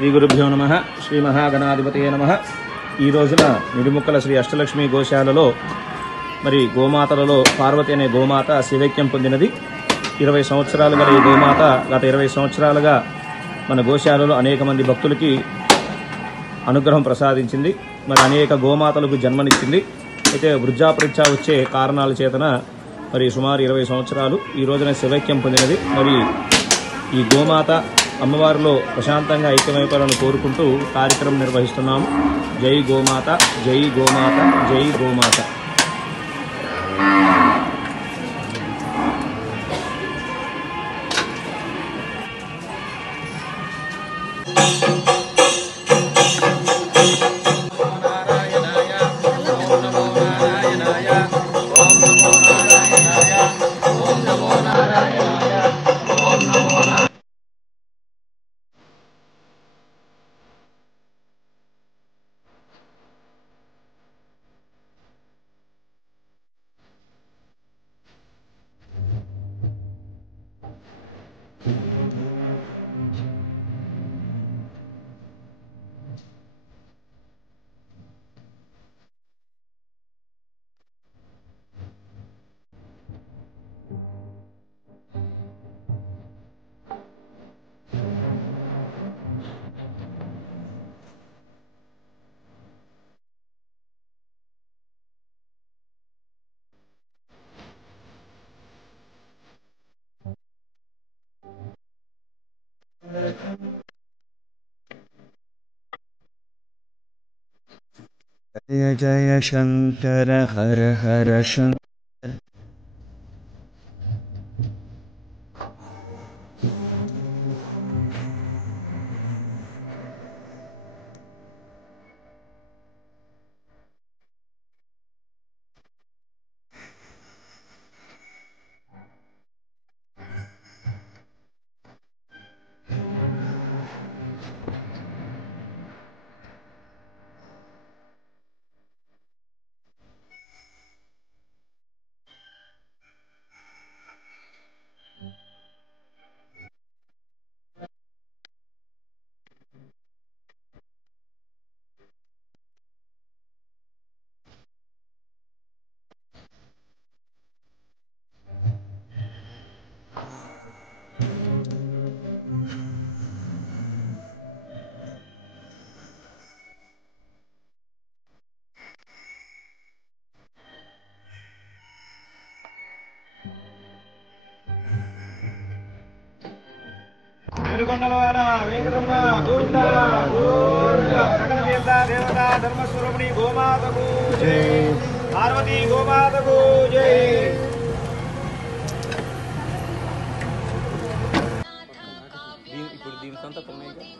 శ్రీ గురుభ్యో నమః. శ్రీ మహాగణాధిపతయే నమః. ఈ రోజున నిడుముక్కల శ్రీ అష్టలక్ష్మి గోశాలలో మరి గోమాతలలో పార్వతి అనే గోమాత శివైక్యం పొందినది. 20 సంవత్సరాలు గల ఈ గోమాత గత 20 సంవత్సరాలుగా మన గోశాలలో అనేక మంది భక్తులకి అనుగ్రహం ప్రసాదించింది. మరి అనేక గోమాతలకు జన్మనిచ్చింది. అయితే వృద్ధాపరీక్ష వచ్చే కారణాల చేతన మరి సుమారు 20 సంవత్సరాలు ఈ రోజున శివైక్యం పొందినది. మరి ఈ గోమాత అమ్మవారిలో ప్రశాంతంగా ఐక్యమైపోవాలని కోరుకుంటూ కార్యక్రమం నిర్వహిస్తున్నాము. జై గోమాత, జై గోమాత, జై గోమాత. जय जय शंकर हर हर शंकर। देवता धर्मस्वरूपिणी गोमाता को जय, पार्वती गोमाता को जय। ఇప్పుడు దీని సంత 9